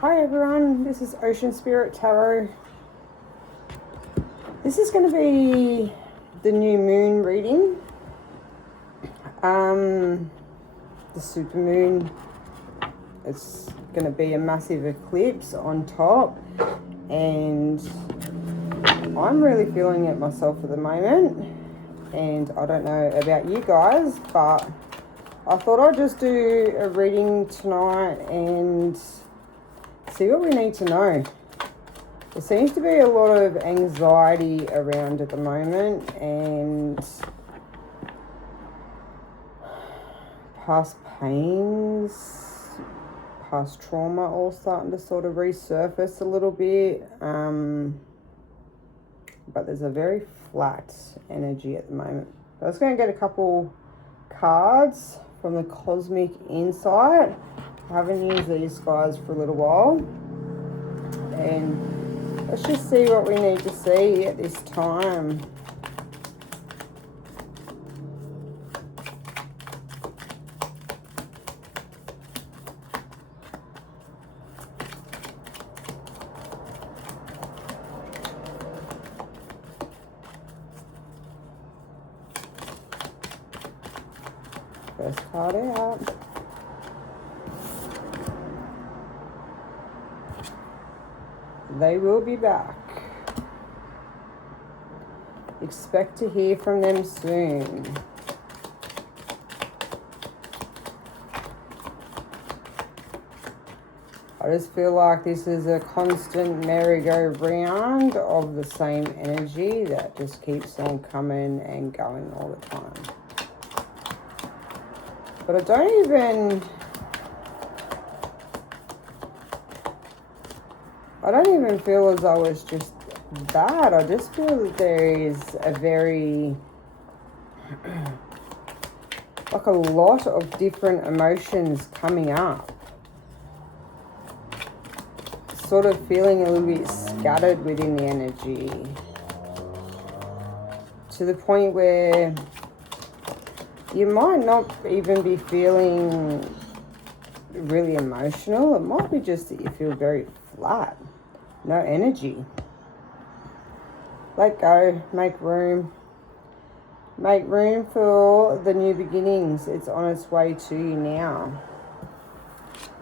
Hi everyone, this is Ocean Spirit Tarot. This is going to be the new moon reading. The super moon, it's going to be a massive eclipse on top, and I'm really feeling it myself at the moment, and I don't know about you guys, but I thought I'd just do a reading tonight and see what we need to know. There seems to be a lot of anxiety around at the moment, and past pains, past trauma all starting to sort of resurface a little bit. But there's a very flat energy at the moment. I was going to get a couple cards from the Cosmic Insight. I haven't used these guys for a little while. And let's just see what we need to see at this time. First card out. They will be back. Expect to hear from them soon. I just feel like this is a constant merry-go-round of the same energy that just keeps on coming and going all the time. But I don't even feel as though it's just that. I just feel that there is a very, like a lot of different emotions coming up. Sort of feeling a little bit scattered within the energy. To the point where you might not even be feeling really emotional. It might be just that you feel very flat. No energy. Let go. Make room. Make room for the new beginnings. It's on its way to you now.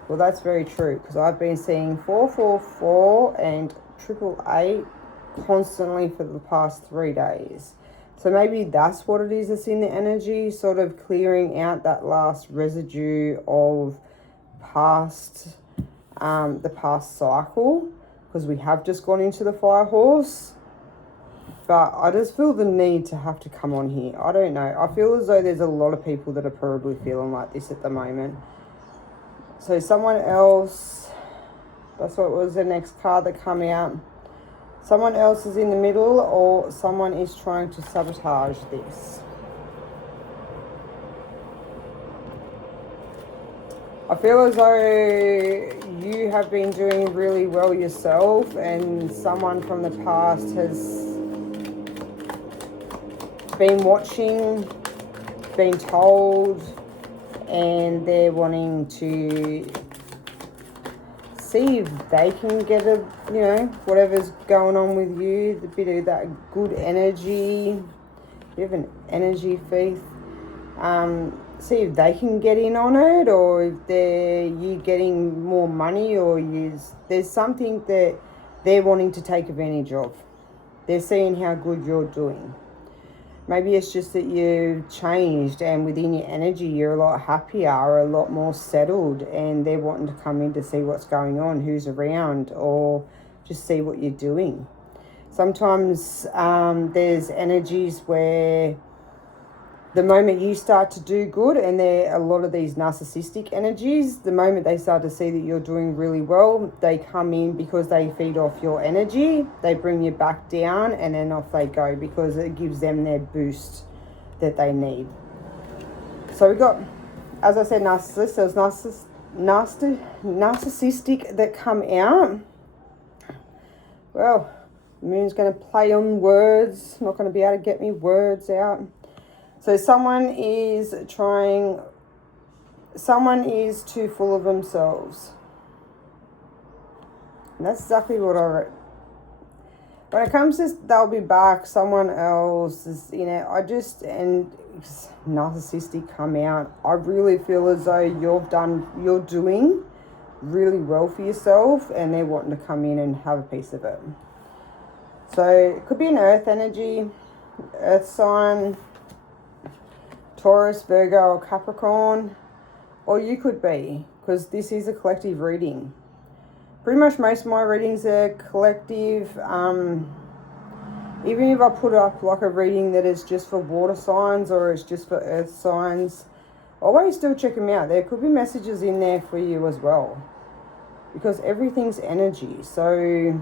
Well, that's very true, because I've been seeing 444 and 888 constantly for the past 3 days. So maybe that's what it is that's in the energy, sort of clearing out that last residue of past, the past cycle, because we have just gone into the fire horse. But I just feel the need to have to come on here. I don't know. I feel as though there's a lot of people that are probably feeling like this at the moment. So someone else, that's what was the next card that came out. Someone else is in the middle, or someone is trying to sabotage this. I feel as though you have been doing really well yourself, and someone from the past has been watching, been told, and they're wanting to see if they can get a, you know, whatever's going on with you, a bit of that good energy, you have an energy thief. See if they can get in on it, or if you getting more money, or there's something that they're wanting to take advantage of. They're seeing how good you're doing. Maybe it's just that you've changed, and within your energy you're a lot happier, a lot more settled, and they're wanting to come in to see what's going on, who's around, or just see what you're doing. Sometimes there's energies where the moment you start to do good, and there are a lot of these narcissistic energies, the moment they start to see that you're doing really well, they come in because they feed off your energy, they bring you back down, and then off they go, because it gives them their boost that they need. So we got, as I said, narcissist. There's narcissistic that come out. Well, the moon's going to play on words. I'm not going to be able to get me words out. So someone is too full of themselves. And that's exactly what when it comes to they'll be back, someone else is, you know, and narcissistic come out. I really feel as though you're doing really well for yourself, and they're wanting to come in and have a piece of it. So it could be an earth energy, earth sign, Taurus, Virgo, or Capricorn, or you could be, because this is a collective reading. Pretty much most of my readings are collective. Even if I put up like a reading that is just for water signs or it's just for earth signs, always still check them out. There could be messages in there for you as well, because everything's energy. So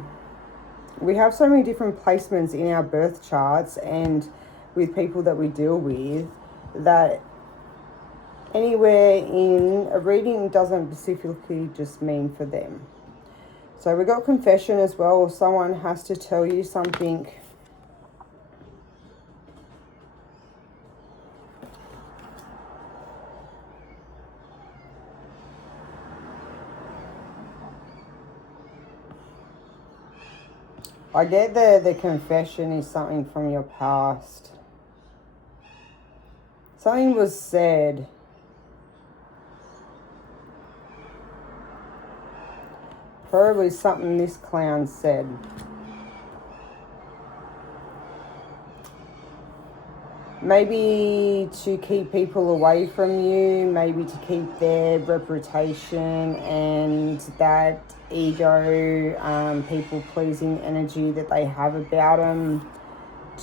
we have so many different placements in our birth charts and with people that we deal with, that anywhere in a reading doesn't specifically just mean for them. So we got confession as well. Someone has to tell you something. I get the confession is something from your past. Something was said. Probably something this clown said. Maybe to keep people away from you, maybe to keep their reputation and that ego, people-pleasing energy that they have about them,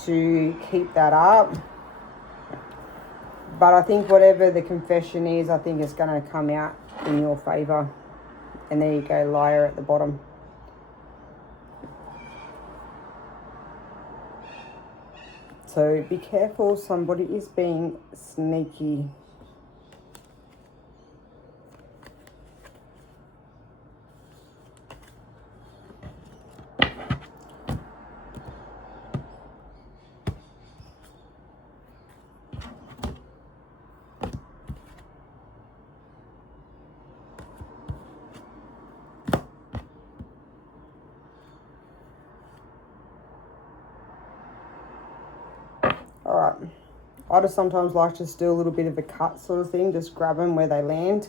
to keep that up. But I think whatever the confession is, I think it's going to come out in your favour. And there you go, liar at the bottom. So be careful, somebody is being sneaky. Alright, I just sometimes like to do a little bit of a cut sort of thing, just grab them where they land,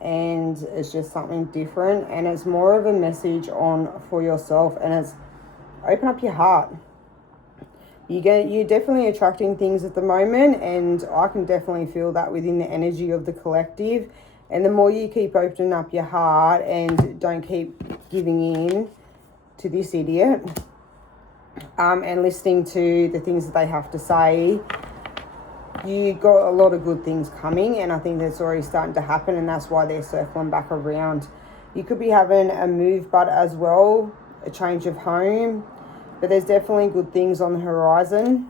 and it's just something different, and it's more of a message on for yourself, and it's open up your heart. You're definitely attracting things at the moment, and I can definitely feel that within the energy of the collective. And the more you keep opening up your heart and don't keep giving in to this idiot, and listening to the things that they have to say, you got a lot of good things coming, and I think that's already starting to happen, and that's why they're circling back around. You could be having a move, but as well, a change of home, but there's definitely good things on the horizon.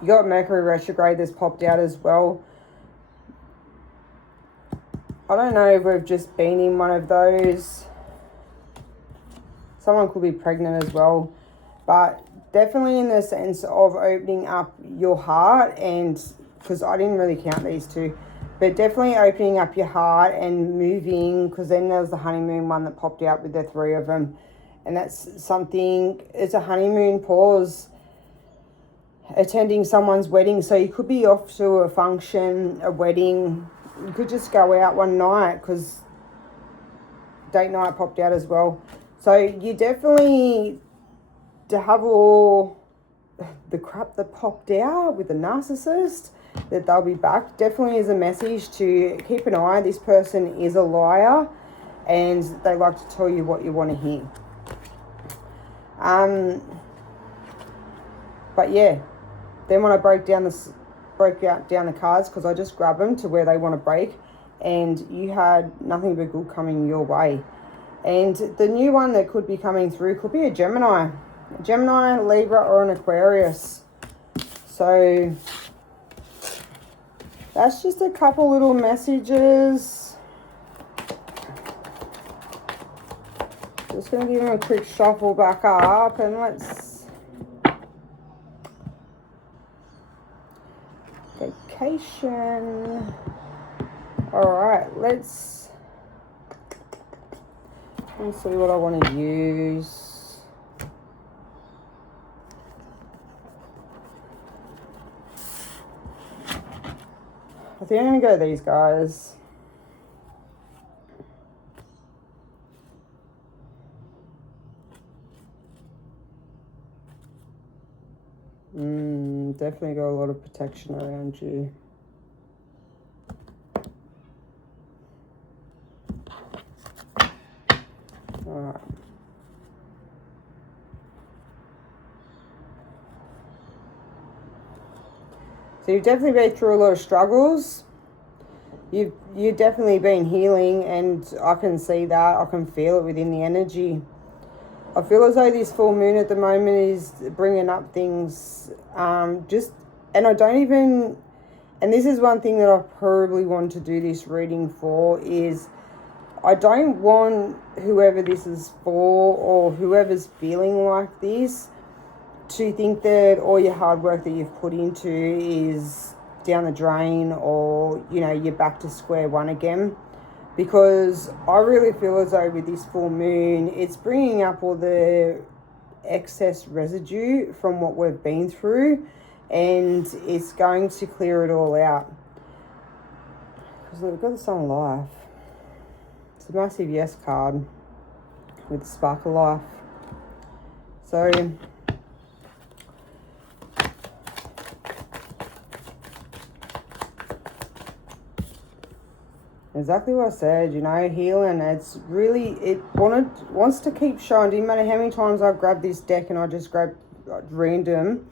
You got Mercury retrograde that's popped out as well. I don't know if we've just been in one of those. Someone could be pregnant as well. But definitely in the sense of opening up your heart, and because I didn't really count these two, but definitely opening up your heart and moving, because then there was the honeymoon one that popped out with the three of them. And that's something, it's a honeymoon pause, attending someone's wedding. So you could be off to a function, a wedding. You could just go out one night, because date night popped out as well. So you definitely, to have all the crap that popped out with the narcissist, that they'll be back, definitely is a message to keep an eye. This person is a liar, and they like to tell you what you want to hear. But yeah, then when I broke out down the cards, because I just grabbed them to where they want to break, and you had nothing but good coming your way. And the new one that could be coming through could be a Gemini, Libra, or an Aquarius. So that's just a couple little messages. Just going to give them a quick shuffle back up, and let's... Vacation. All right, let's Let's see what I want to use. I think I'm going to go these guys. Definitely got a lot of protection around you. Alright. So you've definitely been through a lot of struggles. You've definitely been healing, and I can see that. I can feel it within the energy. I feel as though this full moon at the moment is bringing up things, and this is one thing that I probably want to do this reading for, is I don't want whoever this is for or whoever's feeling like this to think that all your hard work that you've put into is down the drain, or, you know, you're back to square one again. Because I really feel as though with this full moon, it's bringing up all the excess residue from what we've been through, and it's going to clear it all out. Because we've got the Sun of Life. It's a massive yes card with the Spark of Life. So exactly what I said, you know, healing. It's really, it wants to keep showing. Didn't matter how many times I grabbed this deck and I just grabbed random.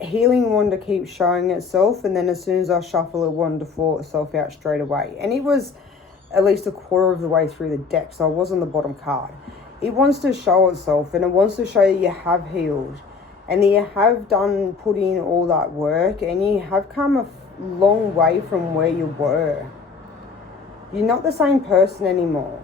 Healing wanted to keep showing itself, and then as soon as I shuffle, it wanted to fall itself out straight away. And it was at least a quarter of the way through the deck, so I was on the bottom card. It wants to show itself, and it wants to show that you have healed, and that you have put in all that work, and you have come a long way from where you were. You're not the same person anymore.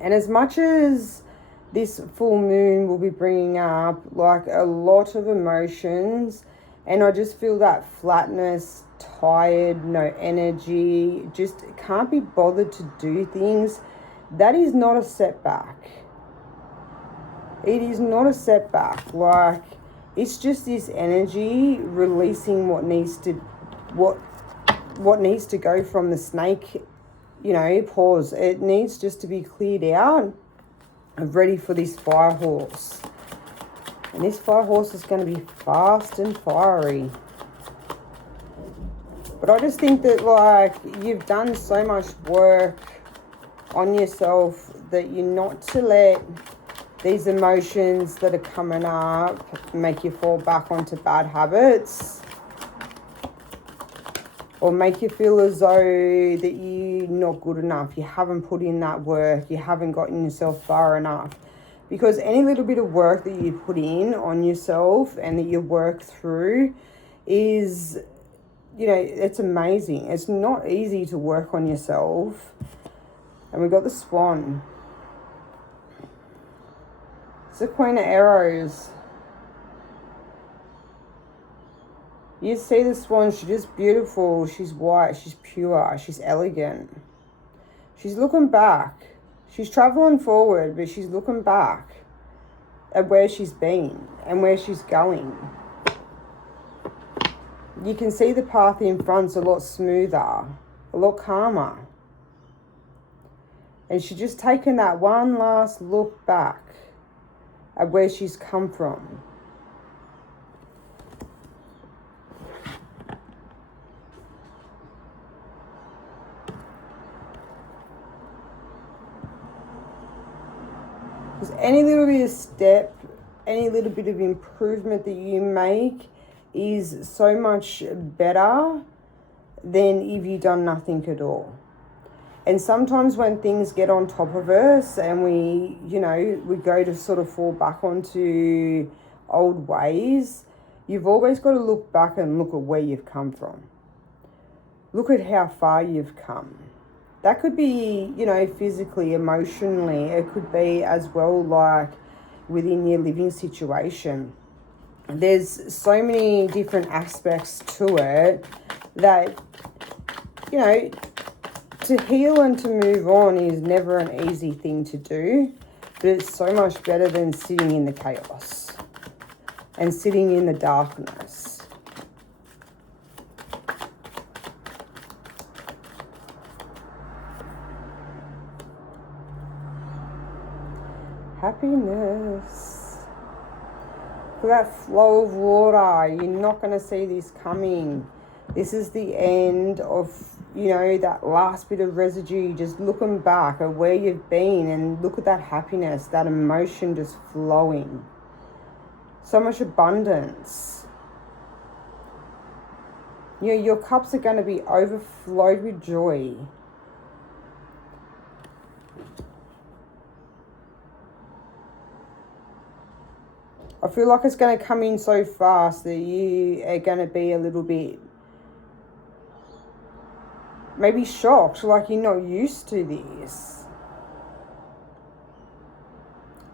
And as much as this full moon will be bringing up like a lot of emotions, and I just feel that flatness, tired, no energy, just can't be bothered to do things, that is not a setback. It is not a setback. Like, it's just this energy releasing what needs to go from the snake, you know, pause. It needs just to be cleared out and ready for this fire horse. And this fire horse is going to be fast and fiery. But I just think that, like, you've done so much work on yourself that you're not to let these emotions that are coming up make you fall back onto bad habits, or make you feel as though that you're not good enough, you haven't put in that work, you haven't gotten yourself far enough. Because any little bit of work that you put in on yourself and that you work through is, you know, it's amazing. It's not easy to work on yourself. And we've got the Swan. It's the Queen of Arrows. You see the Swan, she's just beautiful. She's white, she's pure, she's elegant. She's looking back. She's traveling forward, but she's looking back at where she's been and where she's going. You can see the path in front's a lot smoother, a lot calmer. And she's just taken that one last look back at where she's come from. Because any little bit of step, any little bit of improvement that you make is so much better than if you've done nothing at all. And sometimes when things get on top of us and we go to sort of fall back onto old ways, you've always got to look back and look at where you've come from. Look at how far you've come. That could be, you know, physically, emotionally. It could be as well like within your living situation. There's so many different aspects to it that, you know, To heal and to move on is never an easy thing to do, but it's so much better than sitting in the chaos and sitting in the darkness. Happiness. For that flow of water, you're not going to see this coming. This is the end of, that last bit of residue, just looking back at where you've been, and look at that happiness, that emotion just flowing. So much abundance. Your cups are going to be overflowed with joy. I feel like it's going to come in so fast that you are going to be a little bit maybe shocked, like you're not used to this.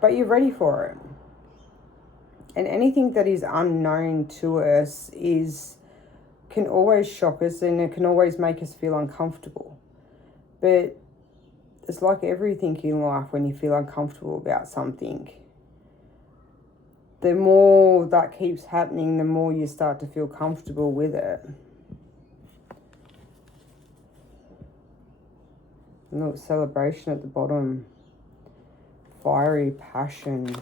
But you're ready for it. And anything that is unknown to us can always shock us, and it can always make us feel uncomfortable. But it's like everything in life, when you feel uncomfortable about something, the more that keeps happening, the more you start to feel comfortable with it. And look, celebration at the bottom. Fiery passion.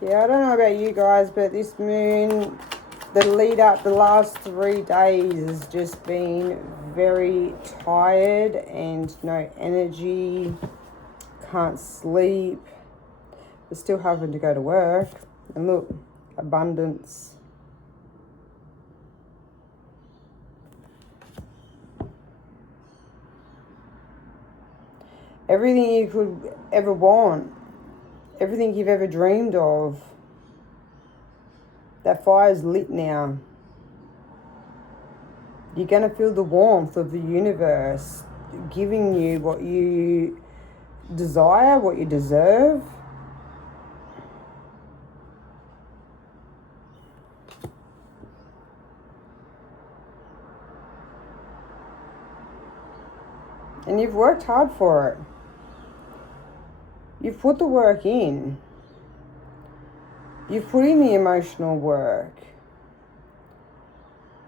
Yeah, I don't know about you guys, but this moon, the lead up, the last 3 days has just been very tired and no energy, can't sleep, but still having to go to work. And look, abundance. Everything you could ever want, everything you've ever dreamed of, that fire's lit now. You're going to feel the warmth of the universe giving you what you desire, what you deserve. And you've worked hard for it. You've put the work in. You've put in the emotional work.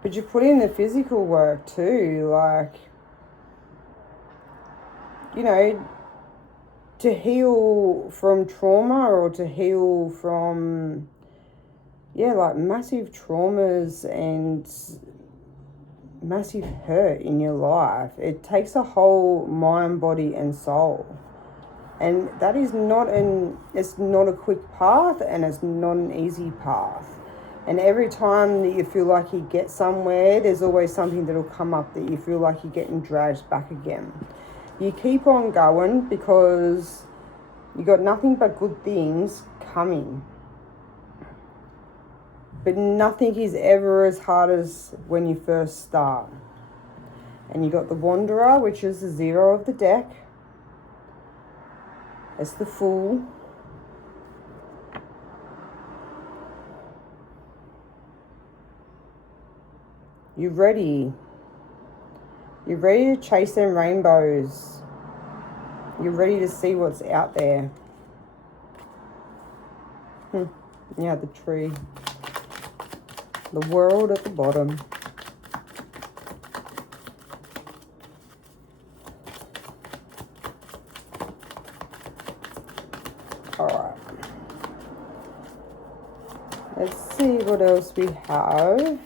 But you put in the physical work too, to heal from trauma, or to heal from, massive traumas and massive hurt in your life. It takes a whole mind, body and soul. And that is it's not a quick path, and it's not an easy path. And every time that you feel like you get somewhere, there's always something that'll come up that you feel like you're getting dragged back again. You keep on going because you got nothing but good things coming. But nothing is ever as hard as when you first start. And you got the Wanderer, which is the 0 of the deck. It's the Fool. You're ready. You're ready to chase them rainbows. You're ready to see what's out there. Yeah, the tree. The world at the bottom. Alright. Let's see what else we have.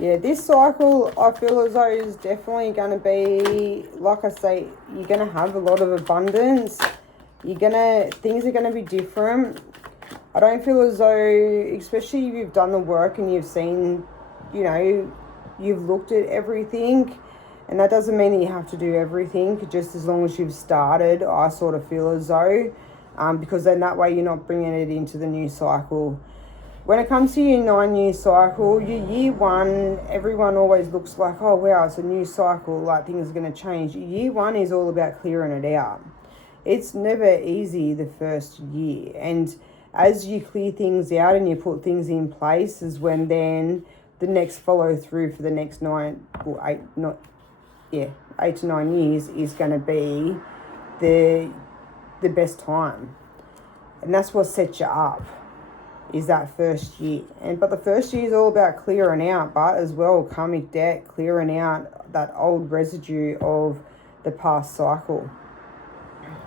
Yeah, this cycle, I feel as though is definitely going to be, like I say, you're going to have a lot of abundance. Things are going to be different. I don't feel as though, especially if you've done the work and you've seen, you've looked at everything. And that doesn't mean that you have to do everything, just as long as you've started. I sort of feel as though because then that way you're not bringing it into the new cycle. When it comes to your 9-year cycle, your year 1, everyone always looks like, oh wow, it's a new cycle, like things are going to change. Year 1 is all about clearing it out. It's never easy the first year, and as you clear things out and you put things in place is when then the next follow through for the next 8 to 9 years is going to be the best time. And that's what sets you up, is that first year. But the first year is all about clearing out, but as well karmic debt, clearing out that old residue of the past cycle.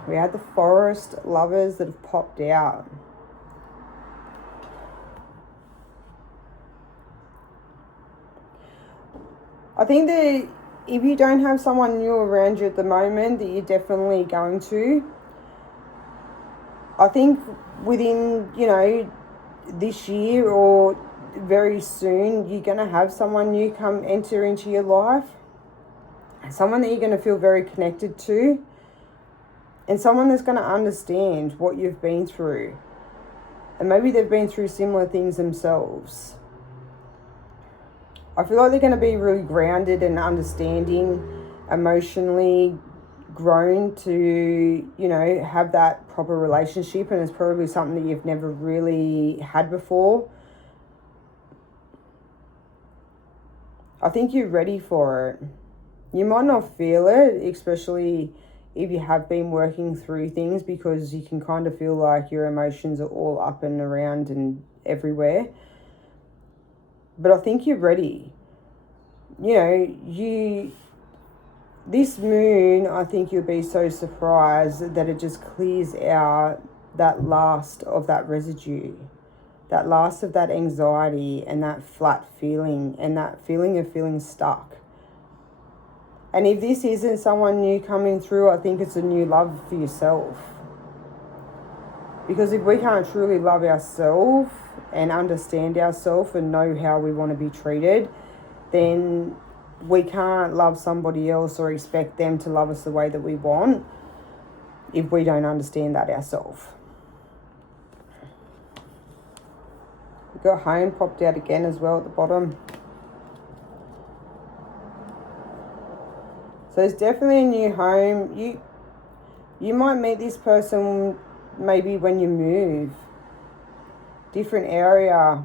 We had the Forest Lovers that have popped out. I think that if you don't have someone new around you at the moment, that you're definitely going to. I think within, this year or very soon, you're going to have someone new come enter into your life. Someone that you're going to feel very connected to. And someone that's going to understand what you've been through. And maybe they've been through similar things themselves. I feel like they're going to be really grounded and understanding, emotionally grown to, have that proper relationship. And it's probably something that you've never really had before. I think you're ready for it. You might not feel it, especially if you have been working through things, because you can kind of feel like your emotions are all up and around and everywhere. But I think you're ready. This moon, I think you'll be so surprised that it just clears out that last of that residue, that last of that anxiety and that flat feeling and that feeling of feeling stuck. And if this isn't someone new coming through, I think it's a new love for yourself. Because if we can't truly love ourselves and understand ourselves and know how we want to be treated, then we can't love somebody else or expect them to love us the way that we want if we don't understand that ourselves. We've got home popped out again as well at the bottom. So it's definitely a new home. You might meet this person maybe when you move. Different area.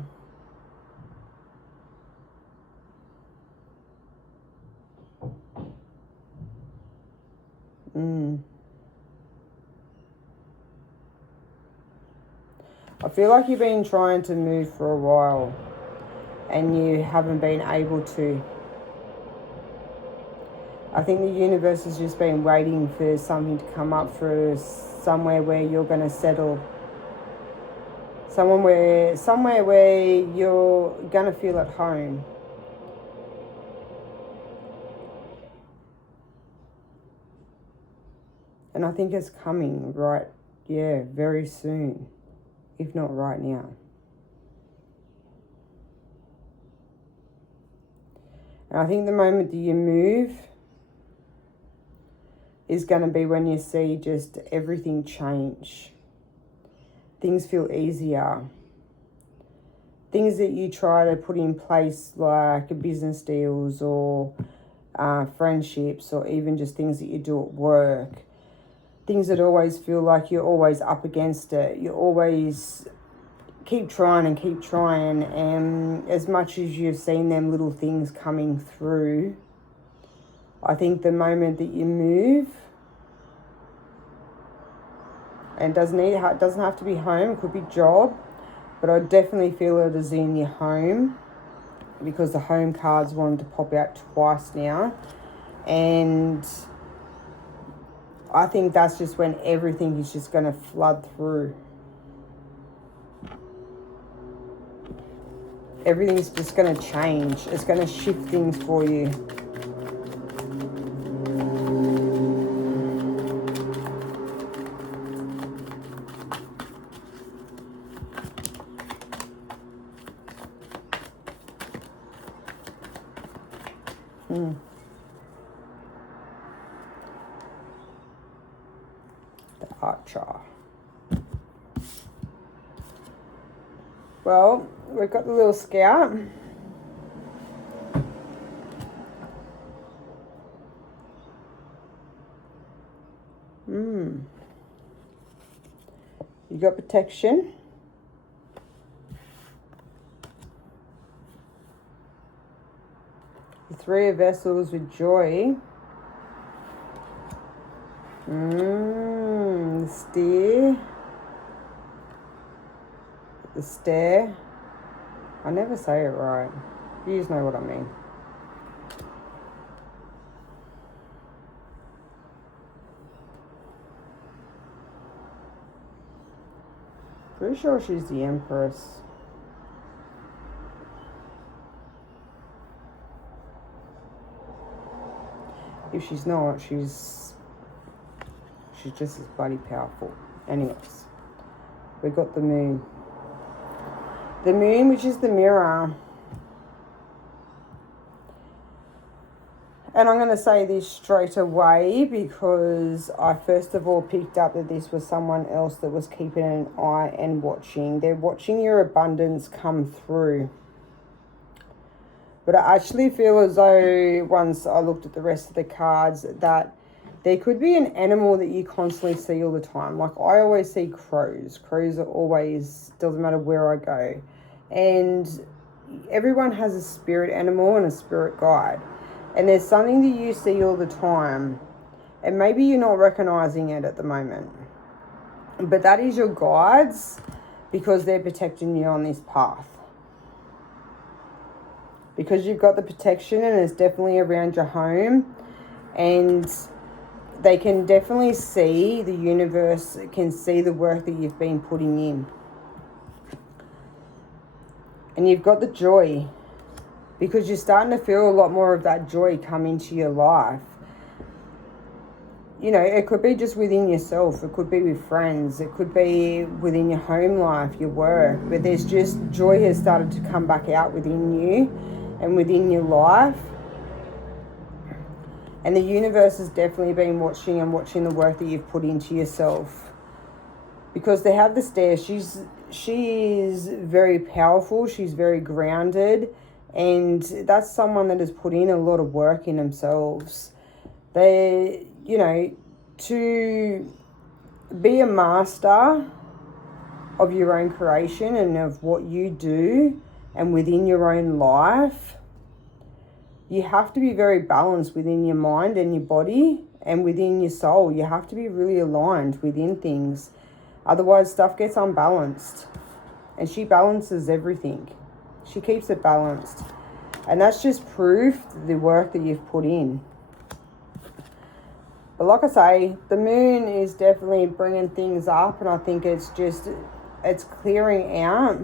I feel like you've been trying to move for a while and you haven't been able to. I think the universe has just been waiting for something to come up for somewhere where you're going to settle. Somewhere where you're going to feel at home. And I think it's coming very soon, if not right now. And I think the moment that you move is going to be when you see just everything change. Things feel easier. Things that you try to put in place, like business deals or friendships, or even just things that you do at work. Things that always feel like you're always up against it. You always keep trying. And as much as you've seen them little things coming through, I think the moment that you move, and doesn't have to be home, it could be job, but I definitely feel it is in your home, because the home cards wanted to pop out twice now. And I think that's just when everything is just going to flood through. Everything's just going to change. It's going to shift things for you. The Archer. Well, we've got the little scout. You got protection. The Three of Vessels with joy. The steer. The stare. I never say it right. You just know what I mean. Pretty sure she's the Empress. If she's not, she's just as bloody powerful. Anyways, we got the Moon. The Moon, which is the mirror. And I'm going to say this straight away because I first of all picked up that this was someone else that was keeping an eye and watching. They're watching your abundance come through. But I actually feel as though once I looked at the rest of the cards that there could be an animal that you constantly see all the time. Like I always see crows. Crows are always, doesn't matter where I go. And everyone has a spirit animal and a spirit guide. And there's something that you see all the time. And maybe you're not recognizing it at the moment. But that is your guides because they're protecting you on this path. Because you've got the protection and it's definitely around your home. And they can definitely see, the universe can see the work that you've been putting in. And you've got the joy. Because you're starting to feel a lot more of that joy come into your life. You know, it could be just within yourself. It could be with friends. It could be within your home life, your work. But there's just joy has started to come back out within you and within your life. And the universe has definitely been watching the work that you've put into yourself. Because they have the stare. She is very powerful. She's very grounded. And that's someone that has put in a lot of work in themselves. They, you know, to be a master of your own creation and of what you do and within your own life, you have to be very balanced within your mind and your body and within your soul. You have to be really aligned within things. Otherwise, stuff gets unbalanced. And she balances everything. She keeps it balanced. And that's just proof the work that you've put in. But like I say, the moon is definitely bringing things up. And I think it's clearing out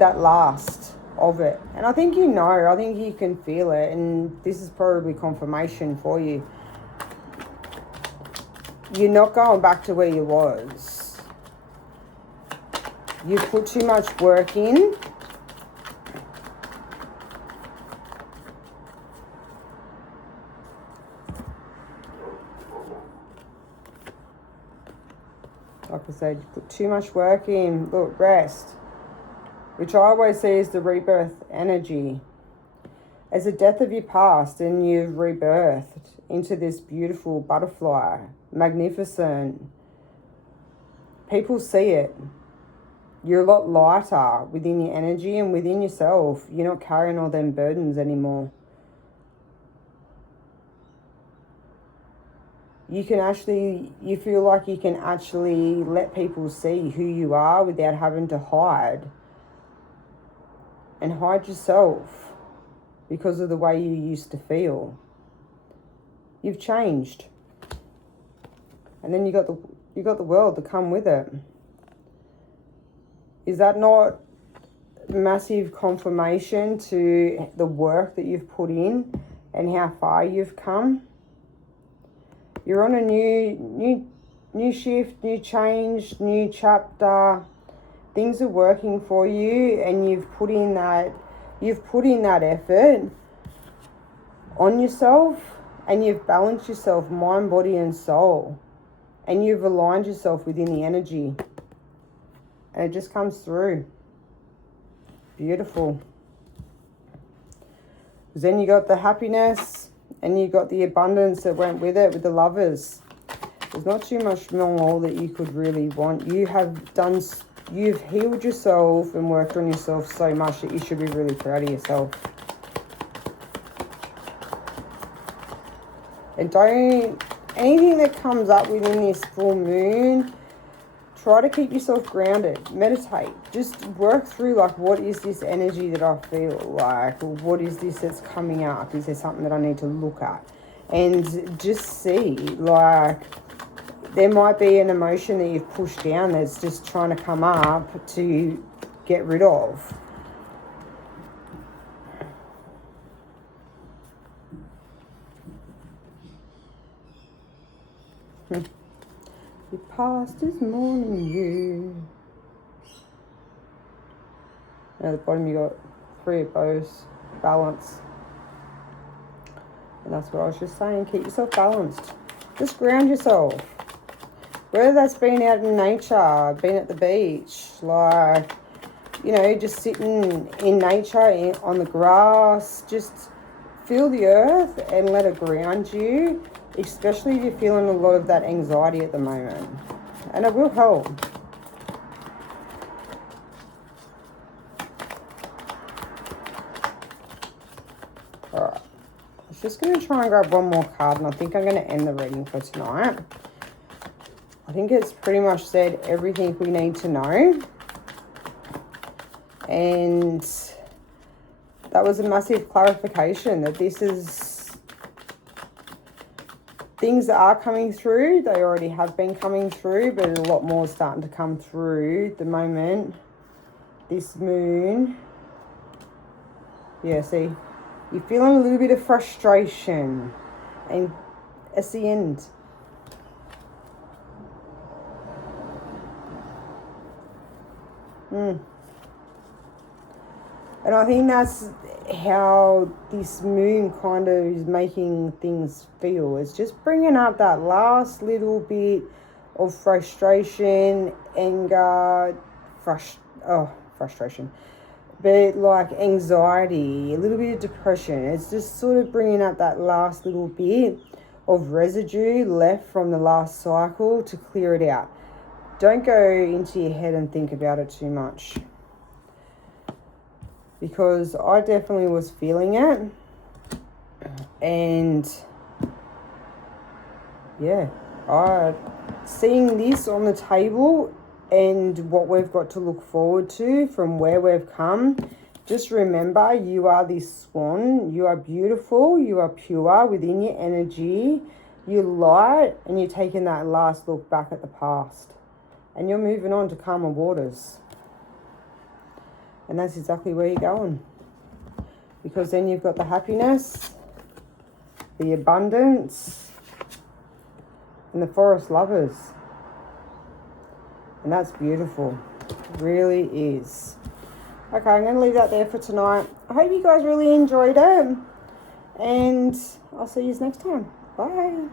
that last of it. And I think I think you can feel it. And this is probably confirmation for you. You're not going back to where you was. You put too much work in. Like I said, you put too much work in. Look, rest. Which I always see as the rebirth energy. As the death of your past and you've rebirthed into this beautiful butterfly. Magnificent. People see it. You're a lot lighter within your energy and within yourself. You're not carrying all them burdens anymore. You feel like you can actually let people see who you are without having to hide. And hide yourself because of the way you used to feel. You've changed. And then you got the world to come with it. Is that not massive confirmation to the work that you've put in and how far you've come? You're on a new shift, new change, new chapter. Things are working for you and you've put in that effort on yourself and you've balanced yourself mind, body and soul. And you've aligned yourself within the energy. And it just comes through. Beautiful. Then you got the happiness and you got the abundance that went with it, with the Lovers. There's not too much more that you could really want. You've healed yourself and worked on yourself so much that you should be really proud of yourself. And anything that comes up within this full moon, try to keep yourself grounded. Meditate. Just work through, like, what is this energy that I feel like? Or what is this that's coming up? Is there something that I need to look at? And just see, like, there might be an emotion that you've pushed down that's just trying to come up to get rid of. Your past is mourning you. And at the bottom you got 3 of bows, balance. And that's what I was just saying, keep yourself balanced. Just ground yourself. Whether that's been out in nature, been at the beach, like, you know, just sitting in nature, on the grass, just feel the earth and let it ground you, especially if you're feeling a lot of that anxiety at the moment. And it will help. Alright. I was just going to try and grab one more card, and I think I'm going to end the reading for tonight. I think it's pretty much said everything we need to know. And that was a massive clarification that this is things that are coming through. They already have been coming through, but a lot more is starting to come through the moment this moon. Yeah, see, you're feeling a little bit of frustration, and it's the end. And I think that's how this moon kind of is making things feel. It's just bringing up that last little bit of frustration, anger, frustration. But like anxiety, a little bit of depression. It's just sort of bringing up that last little bit of residue left from the last cycle to clear it out. Don't go into your head and think about it too much. Because I definitely was feeling it. And yeah, seeing this on the table and what we've got to look forward to from where we've come, just remember, you are this swan. You are beautiful. You are pure within your energy. You're light, and you're taking that last look back at the past. And you're moving on to calmer waters. And that's exactly where you're going. Because then you've got the happiness, the abundance, and the forest lovers. And that's beautiful. It really is. Okay, I'm going to leave that there for tonight. I hope you guys really enjoyed it. And I'll see you next time. Bye.